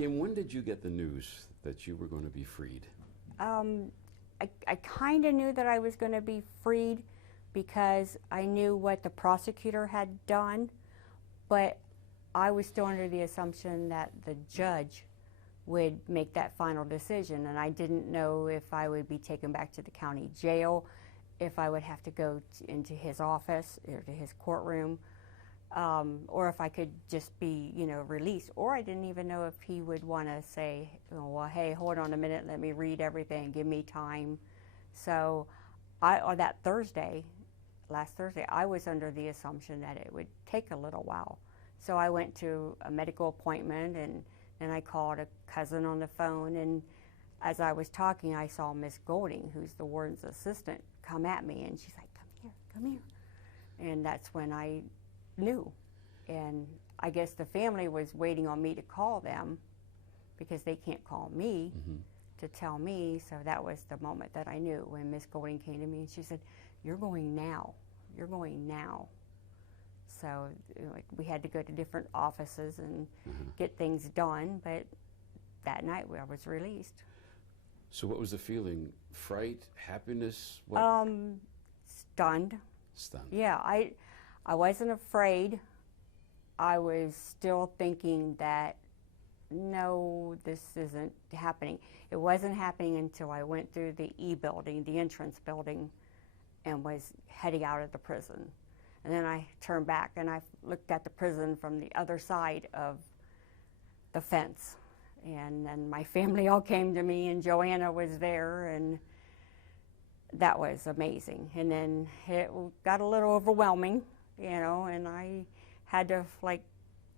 Kim, when did you get the news that you were going to be freed? I kind of knew that I was going to be freed because I knew what the prosecutor had done, but I was still under the assumption that the judge would make that final decision, and I didn't know if I would be taken back to the county jail, if I would have to go into his office or to his courtroom, or if I could just be, released. Or I didn't even know if he would want to say, well, hey, hold on a minute, let me read everything, give me time. So on that Thursday, last Thursday, I was under the assumption that it would take a little while. So I went to a medical appointment, and then I called a cousin on the phone, and as I was talking, I saw Miss Golding, who's the warden's assistant, come at me, and she's like, come here. And that's when I knew. And I guess the family was waiting on me to call them because they can't call me to tell me. So that was the moment that I knew, when Miss Golding came to me and she said, you're going now. You're going now. So we had to go to different offices and get things done, but that night I was released. So what was the feeling? Fright? Happiness? What? Stunned. Stunned. Yeah, I wasn't afraid. I was still thinking that, no, this isn't happening. It wasn't happening until I went through the E building, the entrance building, and was heading out of the prison. And then I turned back and I looked at the prison from the other side of the fence. And then my family all came to me, and Joanna was there, and that was amazing. And then it got a little overwhelming, and I had to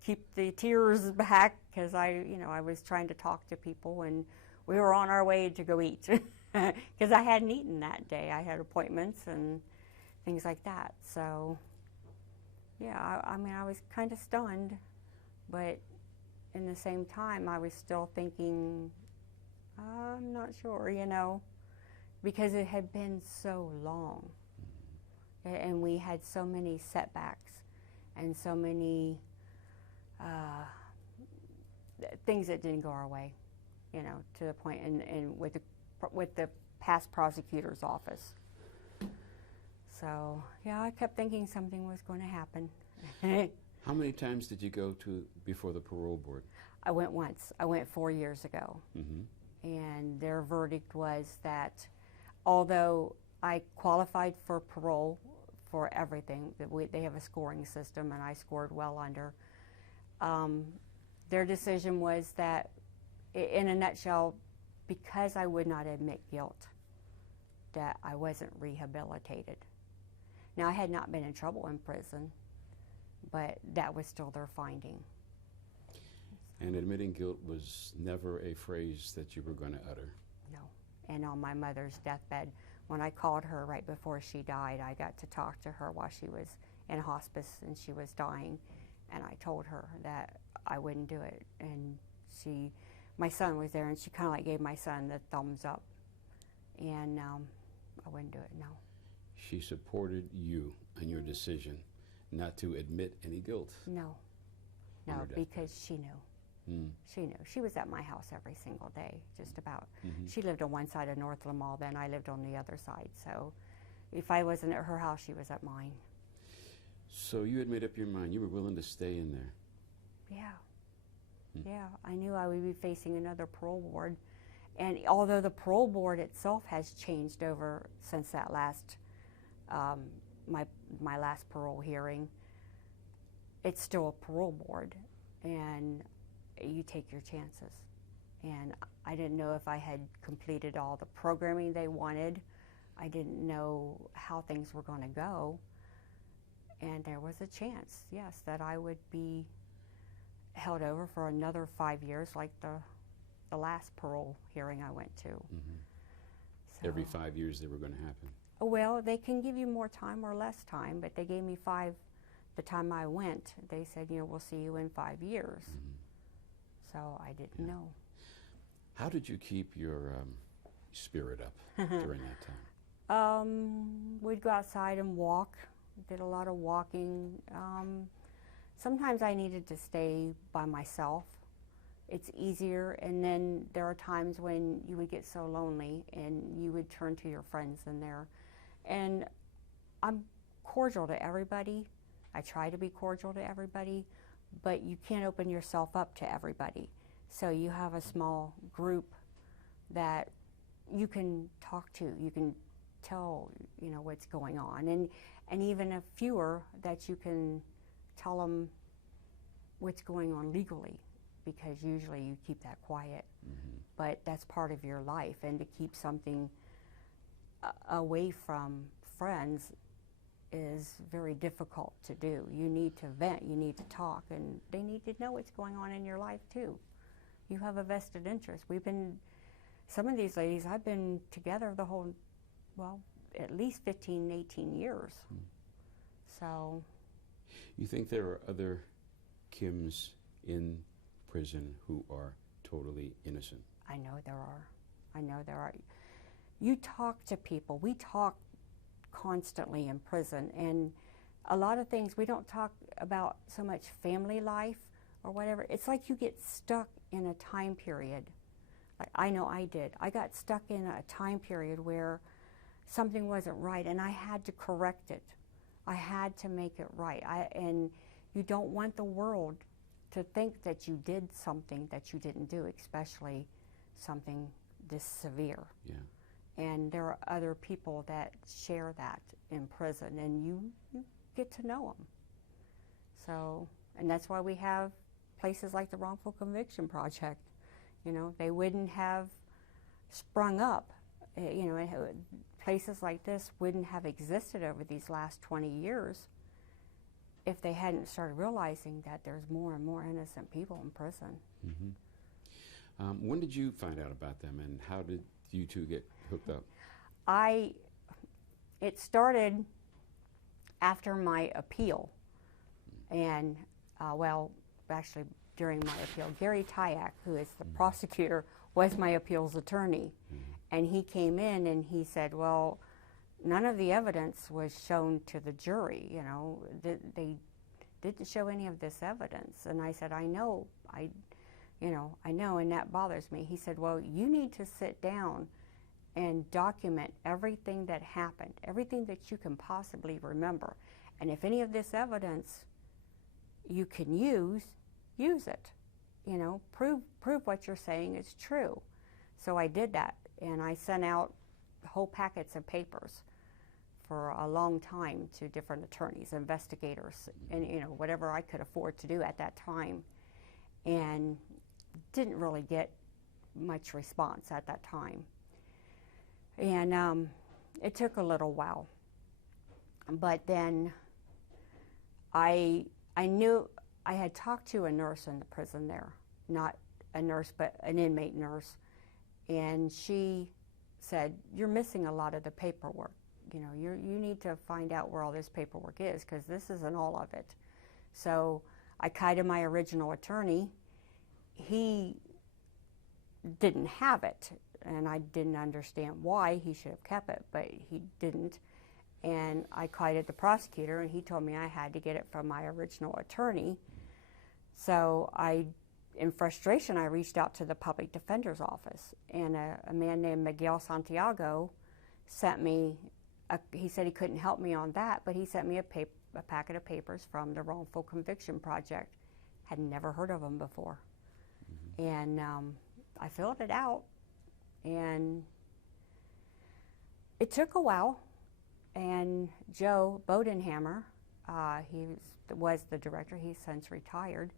keep the tears back because I was trying to talk to people, and we were on our way to go eat because I hadn't eaten that day. I had appointments and things like that. So yeah, I was kind of stunned, but in the same time, I was still thinking, I'm not sure, because it had been so long. And we had so many setbacks and so many things that didn't go our way, to the point, and with the past prosecutor's office. So, yeah, I kept thinking something was going to happen. How many times did you go before the parole board? I went once. I went 4 years ago. And their verdict was that although I qualified for parole for everything, they have a scoring system, and I scored well under, their decision was that, in a nutshell, because I would not admit guilt, that I wasn't rehabilitated. Now, I had not been in trouble in prison, but that was still their finding. And admitting guilt was never a phrase that you were going to utter? No. And on my mother's deathbed, when I called her right before she died, I got to talk to her while she was in hospice and she was dying, and I told her that I wouldn't do it. And my son was there, and she kind of gave my son the thumbs up, and I wouldn't do it, no. She supported you and your decision not to admit any guilt? No, because she knew. She knew. She was at my house every single day, just about. She lived on one side of North Lamar, then I lived on the other side. So if I wasn't at her house, she was at mine. So you had made up your mind. You were willing to stay in there? Yeah. Yeah, I knew I would be facing another parole board. And although the parole board itself has changed over since that last, my last parole hearing, it's still a parole board, and you take your chances. And I didn't know if I had completed all the programming they wanted. I didn't know how things were going to go. And there was a chance, yes, that I would be held over for another 5 years, like the last parole hearing I went to. So, every 5 years they were going to happen? Well, they can give you more time or less time, but they gave me 5 the time I went. They said, we'll see you in 5 years. So I didn't know. How did you keep your spirit up during that time? We'd go outside and walk. Did a lot of walking. Sometimes I needed to stay by myself it's easier. And then there are times when you would get so lonely and you would turn to your friends in there. And I'm cordial to everybody. I try to be cordial to everybody, but you can't open yourself up to everybody. So you have a small group that you can talk to. You can tell, what's going on. And even a fewer that you can tell them what's going on legally, because usually you keep that quiet. Mm-hmm. But that's part of your life, and to keep something away from friends is very difficult to do. You need to vent, you need to talk, and they need to know what's going on in your life too. You have a vested interest. Some of these ladies, I've been together the whole, at least 15, 18 years. Mm. So. You think there are other Kims in prison who are totally innocent? I know there are. You talk to people. We talk constantly in prison, and a lot of things we don't talk about so much family life or whatever. It's like you get stuck in a time period. Like I know I did. I got stuck in a time period where something wasn't right, and I had to correct it. I had to make it right. And you don't want the world to think that you did something that you didn't do, especially something this severe. Yeah. And there are other people that share that in prison, and you get to know them. So, and that's why we have places like the Wrongful Conviction Project. They wouldn't have sprung up. Places like this wouldn't have existed over these last 20 years if they hadn't started realizing that there's more and more innocent people in prison. Mm-hmm. When did you find out about them, and how did you two get hooked up? It started after my appeal, and actually during my appeal, Gary Tyak, who is the prosecutor, was my appeals attorney. And he came in and he said, well, none of the evidence was shown to the jury, they didn't show any of this evidence. And I said, I know, and that bothers me. He said, well, you need to sit down and document everything that happened, everything that you can possibly remember. And if any of this evidence you can use it. Prove what you're saying is true. So I did that, and I sent out whole packets of papers for a long time to different attorneys, investigators, and whatever I could afford to do at that time, and didn't really get much response at that time. And it took a little while, but then I knew I had talked to a nurse in the prison there, not a nurse, but an inmate nurse, and she said, you're missing a lot of the paperwork. You need to find out where all this paperwork is, because this isn't all of it. So I kited my original attorney. He didn't have it, and I didn't understand why he should have kept it, but he didn't. And I kited the prosecutor, and he told me I had to get it from my original attorney. So in frustration, I reached out to the public defender's office, and a man named Miguel Santiago sent me, he said he couldn't help me on that, but he sent me a packet of papers from the Wrongful Conviction Project. Had never heard of them before. Mm-hmm. And I filled it out, and it took a while. And Joe Bodenhammer, he was the director, he's since retired.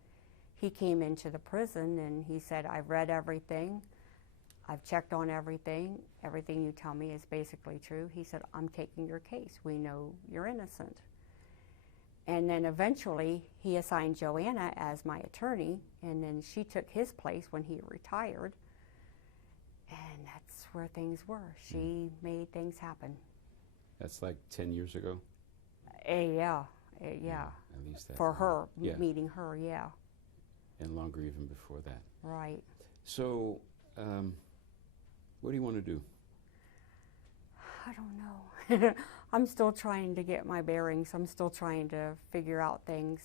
He came into the prison and he said, I've read everything, I've checked on everything, everything you tell me is basically true. He said, I'm taking your case, we know you're innocent. And then eventually he assigned Joanna as my attorney, and then she took his place when he retired. And that's where things were. She made things happen. That's like 10 years ago? Yeah. At least that. For her, yeah. Meeting her, yeah. And longer even before that. Right. So, what do you want to do? I don't know. I'm still trying to get my bearings. I'm still trying to figure out things.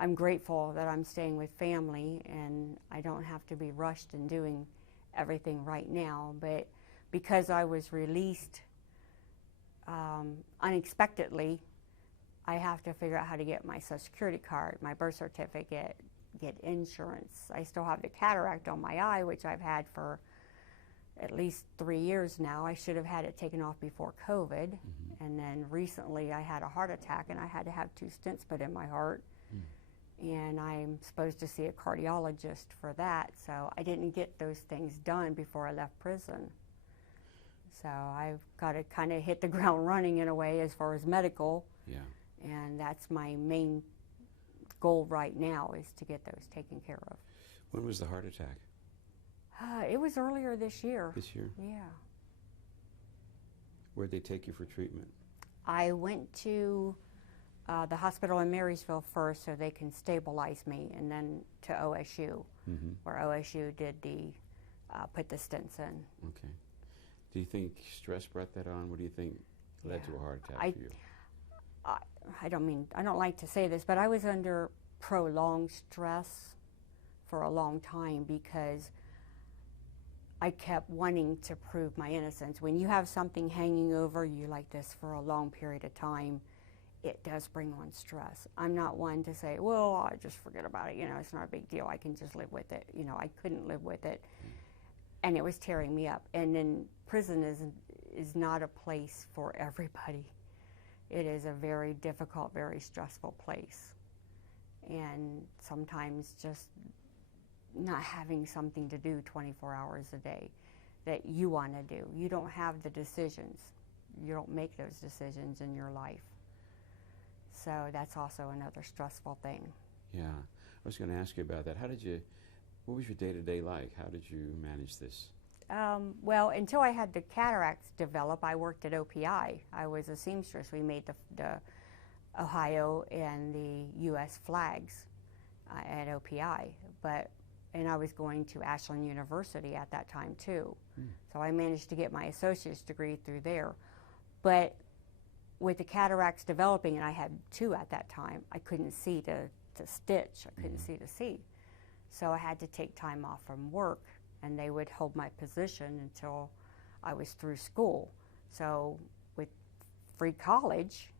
I'm grateful that I'm staying with family and I don't have to be rushed in doing everything right now. But because I was released unexpectedly, I have to figure out how to get my Social Security card, my birth certificate, get insurance. I still have the cataract on my eye, which I've had for at least 3 years now. I should have had it taken off before COVID. And then recently I had a heart attack and I had to have 2 stents put in my heart. And I'm supposed to see a cardiologist for that. So I didn't get those things done before I left prison. So I've got to kind of hit the ground running in a way as far as medical. Yeah. And that's my main goal right now, is to get those taken care of. When was the heart attack? It was earlier this year. This year? Yeah. Where'd they take you for treatment? I went to the hospital in Marysville first so they can stabilize me, and then to OSU, where OSU did the, put the stents in. Okay. Do you think stress brought that on? What do you think led to a heart attack for you? I don't like to say this, but I was under prolonged stress for a long time because I kept wanting to prove my innocence. When you have something hanging over you like this for a long period of time, it does bring on stress. I'm not one to say, well, I just forget about it. You know, it's not a big deal. I can just live with it. You know, I couldn't live with it. And it was tearing me up. And then prison is not a place for everybody. It is a very difficult, very stressful place. And sometimes just not having something to do 24 hours a day that you want to do. You don't have the decisions. You don't make those decisions in your life. So that's also another stressful thing. Yeah. I was going to ask you about that. What was your day-to-day like? How did you manage this? Well, until I had the cataracts develop, I worked at OPI. I was a seamstress. We made the Ohio and the U.S. flags at OPI. And I was going to Ashland University at that time, too. So I managed to get my associate's degree through there. But with the cataracts developing, and I had 2 at that time, I couldn't see to stitch. I couldn't see to see. So I had to take time off from work, and they would hold my position until I was through school. So with free college,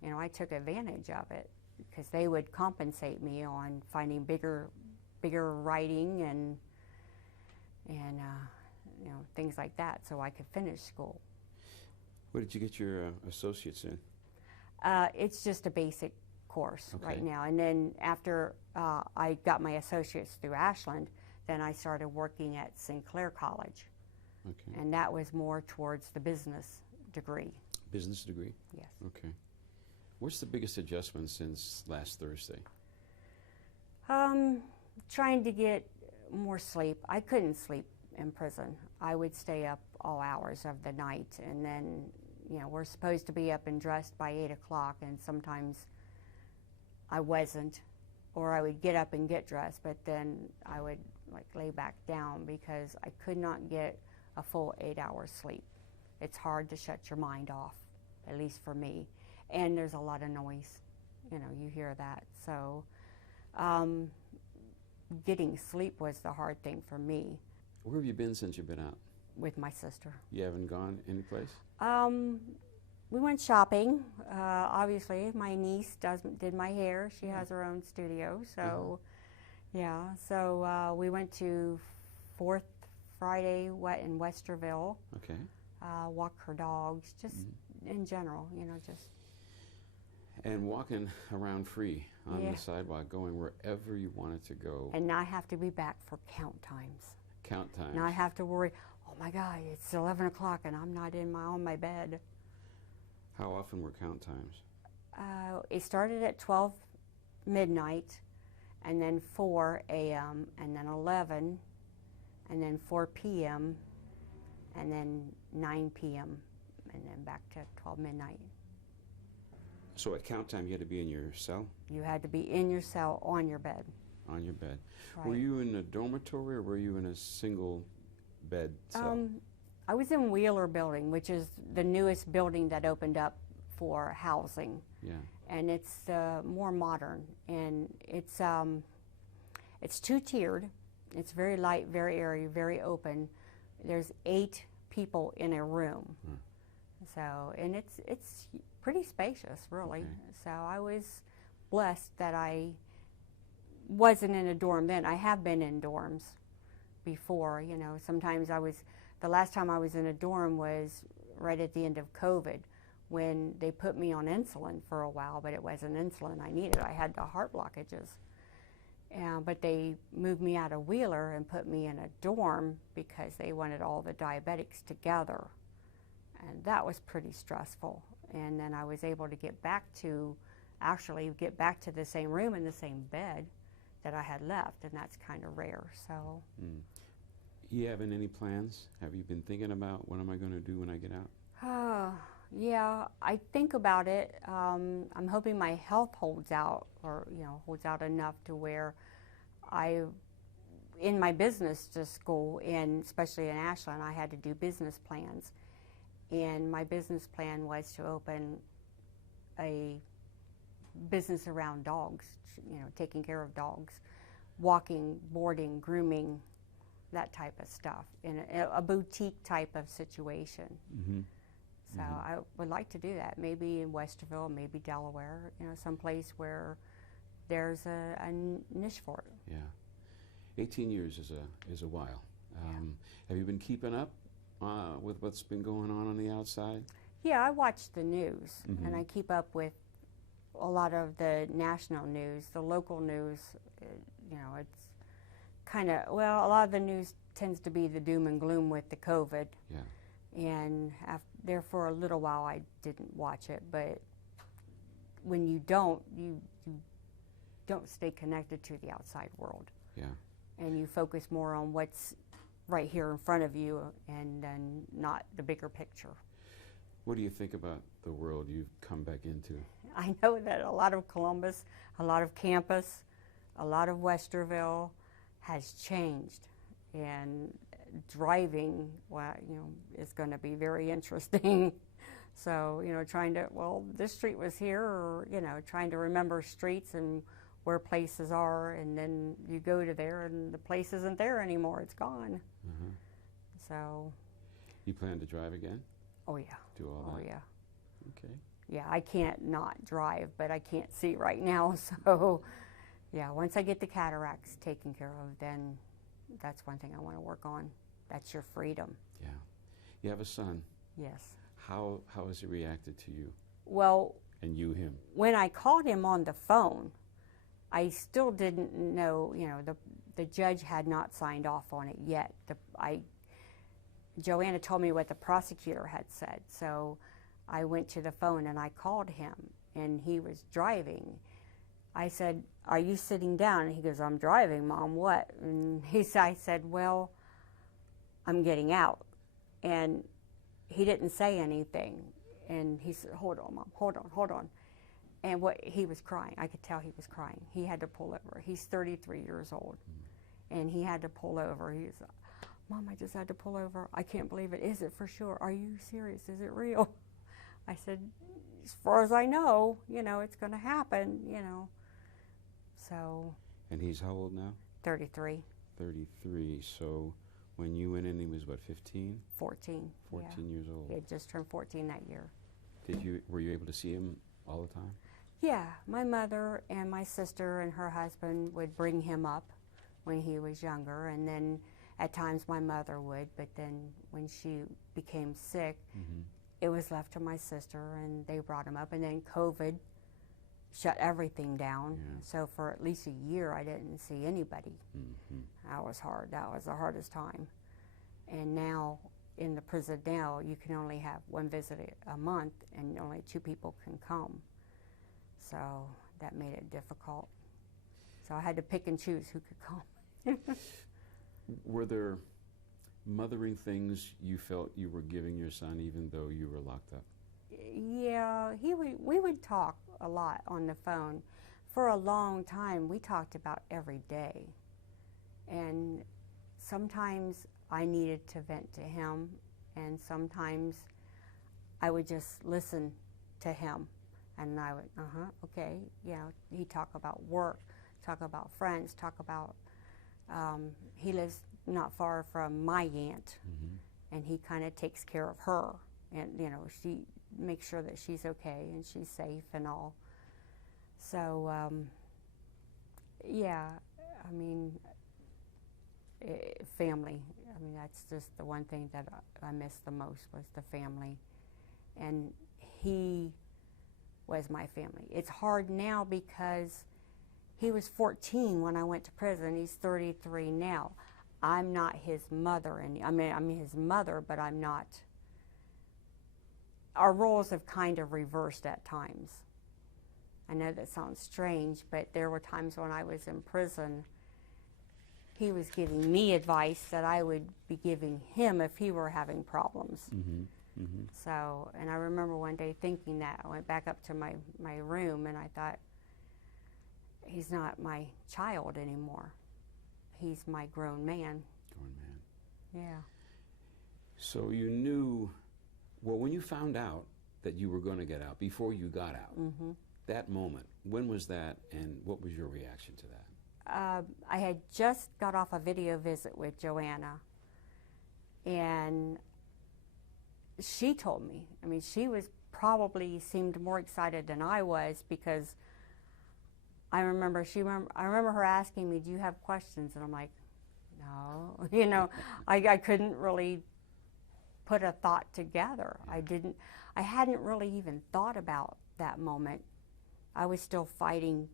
you know, I took advantage of it because they would compensate me on finding bigger writing and you know, things like that, so I could finish school. Where did you get your associates in? It's just a basic course right now. And then after I got my associates through Ashland, then I started working at Sinclair College. Okay. And that was more towards the business degree. Business degree? Yes. Okay. What's the biggest adjustment since last Thursday? Trying to get more sleep. I couldn't sleep in prison. I would stay up all hours of the night, and then, you know, we're supposed to be up and dressed by 8 o'clock, and sometimes I wasn't, or I would get up and get dressed, but then I would like lay back down because I could not get a full 8 hours sleep. It's hard to shut your mind off, at least for me, and there's a lot of noise. You know, you hear that. So getting sleep was the hard thing for me. Where have you been since you've been out? With my sister. You haven't gone anyplace? We went shopping. Obviously, my niece did my hair. She has her own studio, so yeah. So we went to 4th Friday in Westerville. Okay. Walk her dogs, just in general, you know, just. And walking around free on the sidewalk, going wherever you wanted to go. And not have to be back for count times. Count times. Not have to worry, oh my God, it's 11 o'clock and I'm not on my bed. How often were count times? It started at 12 midnight, and then 4 a.m., and then 11, and then 4 p.m., and then 9 p.m., and then back to 12 midnight. So at count time, you had to be in your cell? You had to be in your cell on your bed. On your bed. Right. Were you in a dormitory, or were you in a single bed cell? I was in Wheeler Building, which is the newest building that opened up for housing. Yeah. and it's more modern, and it's 2-tiered. It's very light, very airy, very open. There's 8 people in a room. So, and it's pretty spacious, really. Okay. So I was blessed that I wasn't in a dorm then. I have been in dorms before, you know. Sometimes the last time I was in a dorm was right at the end of COVID, when they put me on insulin for a while, but it wasn't insulin I needed. I had the heart blockages. But they moved me out of Wheeler and put me in a dorm because they wanted all the diabetics together. And that was pretty stressful. And then I was able to get back to the same room and the same bed that I had left, and that's kind of rare. So. You having any plans? Have you been thinking about what am I going to do when I get out? Yeah, I think about it. I'm hoping my health holds out, or holds out enough to where in my business school, and especially in Ashland, I had to do business plans, and my business plan was to open a business around dogs, taking care of dogs, walking, boarding, grooming, that type of stuff, in a boutique type of situation. So I would like to do that, maybe in Westerville, maybe Delaware, someplace where there's a niche for it. Yeah, 18 years is a while. Have you been keeping up with what's been going on the outside? Yeah, I watch the news, and I keep up with a lot of the national news. The local news, it's kind of, well, a lot of the news tends to be the doom and gloom with the COVID. Yeah. And there for a little while I didn't watch it, but when you don't stay connected to the outside world. Yeah. And you focus more on what's right here in front of you, and then not the bigger picture. What do you think about the world you've come back into? I know that a lot of Columbus, a lot of campus, a lot of Westerville has changed, and driving, well, is going to be very interesting. So, this street was here, or, trying to remember streets and where places are, and then you go to there and the place isn't there anymore, it's gone. So. You plan to drive again? Oh, yeah. Do all that? Oh, yeah. Okay. Yeah, I can't not drive, but I can't see right now, so, yeah, once I get the cataracts taken care of, then that's one thing I want to work on. That's your freedom. Yeah. You have a son. Yes. How has he reacted to you? Well, and you him? When I called him on the phone, I still didn't know, the judge had not signed off on it yet. Joanna told me what the prosecutor had said, so I went to the phone and I called him, and he was driving. I said, "Are you sitting down?" And he goes, "I'm driving, Mom, what?" And I said, "Well, I'm getting out." And he didn't say anything. And he said, "Hold on, Mom, hold on." And he was crying. I could tell he was crying. He had to pull over. He's 33 years old. And he had to pull over. He was like, "Mom, I just had to pull over. I can't believe it. Is it for sure? Are you serious? Is it real?" I said, "As far as I know, it's going to happen, So. And he's how old now? 33. 33. So when you went in, he was what, 15? 14. 14 years old. He had just turned 14 that year. Were you able to see him all the time? Yeah, my mother and my sister and her husband would bring him up when he was younger, and then at times my mother would, but then when she became sick, it was left to my sister, and they brought him up, and then COVID shut everything down. Yeah. So for at least a year I didn't see anybody. That was hard. That was the hardest time. And now in the prison now, you can only have one visit a month, and only 2 people can come. So that made it difficult. So I had to pick and choose who could come. Were there mothering things you felt you were giving your son even though you were locked up? Yeah, we would talk a lot on the phone. For a long time, we talked about every day. And sometimes I needed to vent to him, and sometimes I would just listen to him. And I went, okay. You know, he'd talk about work, talk about friends, talk about, he lives not far from my aunt, and he kind of takes care of her. And, you know, she makes sure that she's okay and she's safe and all. So, yeah, I mean, family. I mean, that's just the one thing that I missed the most was the family. And he was my family. It's hard now because he was 14 when I went to prison. He's 33 now. I'm not his mother, and I'm his mother, but I'm not. Our roles have kind of reversed at times. I know that sounds strange, but there were times when I was in prison, he was giving me advice that I would be giving him if he were having problems. So, and I remember one day thinking that. I went back up to my room and I thought, he's not my child anymore. He's my grown man. Grown man. Yeah. So you knew, well, when you found out that you were going to get out, before you got out, that moment, when was that and what was your reaction to that? I had just got off a video visit with Joanna, and she told me, I mean, she was probably seemed more excited than I was, because I remember her asking me, do you have questions? And I'm like, no. You know, I couldn't really put a thought together. I hadn't really even thought about that moment. I was still fighting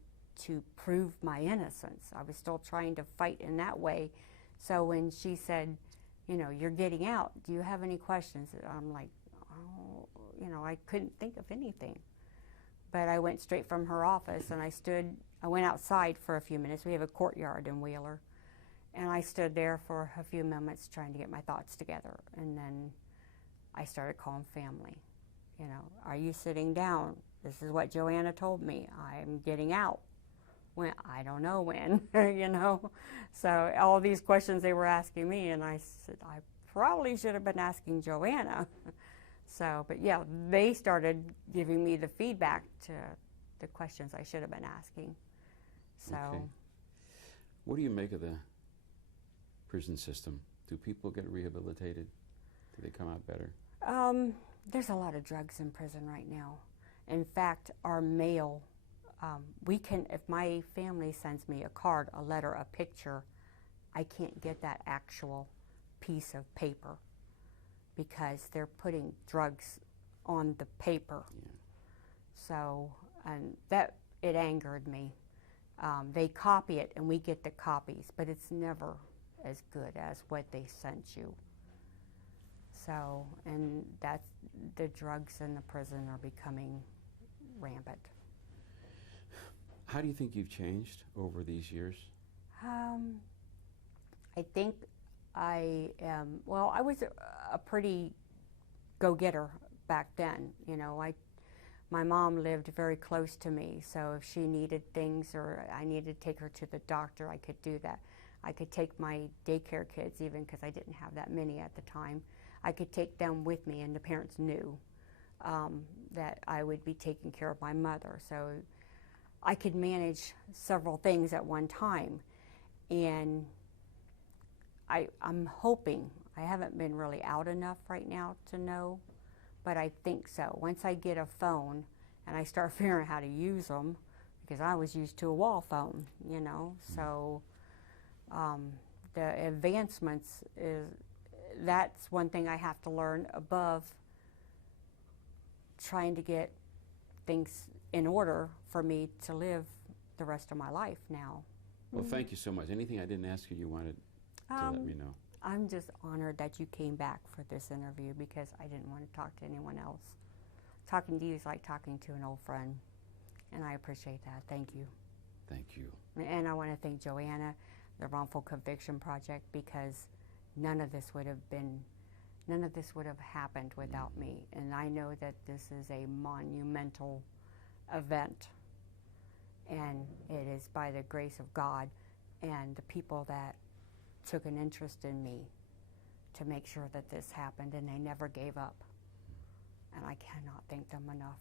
to prove my innocence. I was still trying to fight in that way. So when she said, you know, you're getting out, do you have any questions? I'm like, oh, you know, I couldn't think of anything. But I went straight from her office and I went outside for a few minutes. We have a courtyard in Wheeler. And I stood there for a few moments trying to get my thoughts together. And then I started calling family. You know, are you sitting down? This is what Joanna told me. I'm getting out. When? I don't know when, you know. So all these questions they were asking me, and I said, I probably should have been asking Joanna. So, but yeah, they started giving me the feedback to the questions I should have been asking. So. Okay. What do you make of the prison system? Do people get rehabilitated? Do they come out better? There's a lot of drugs in prison right now. In fact, our mail, we can, if my family sends me a card, a letter, a picture, I can't get that actual piece of paper because they're putting drugs on the paper. Yeah. So, and that, it angered me. They copy it and we get the copies, but it's never as good as what they sent you. So, and that's, the drugs in the prison are becoming rampant. How do you think you've changed over these years? I think I am, well, I was a pretty go-getter back then. You know, my mom lived very close to me, so if she needed things or I needed to take her to the doctor, I could do that. I could take my daycare kids, even because I didn't have that many at the time. I could take them with me, and the parents knew that I would be taking care of my mother. So I could manage several things at one time. And I'm hoping, I haven't been really out enough right now to know, but I think so. Once I get a phone and I start figuring out how to use them, because I was used to a wall phone, you know, so the advancements that's one thing I have to learn above trying to get things in order for me to live the rest of my life now. Well, thank you so much. Anything I didn't ask you, you wanted to let me know? I'm just honored that you came back for this interview because I didn't want to talk to anyone else. Talking to you is like talking to an old friend, and I appreciate that. Thank you. Thank you. And I want to thank Joanna, the Wrongful Conviction Project, because none of this would have happened without me. And I know that this is a monumental event, and it is by the grace of God and the people that took an interest in me to make sure that this happened, and they never gave up. And I cannot thank them enough.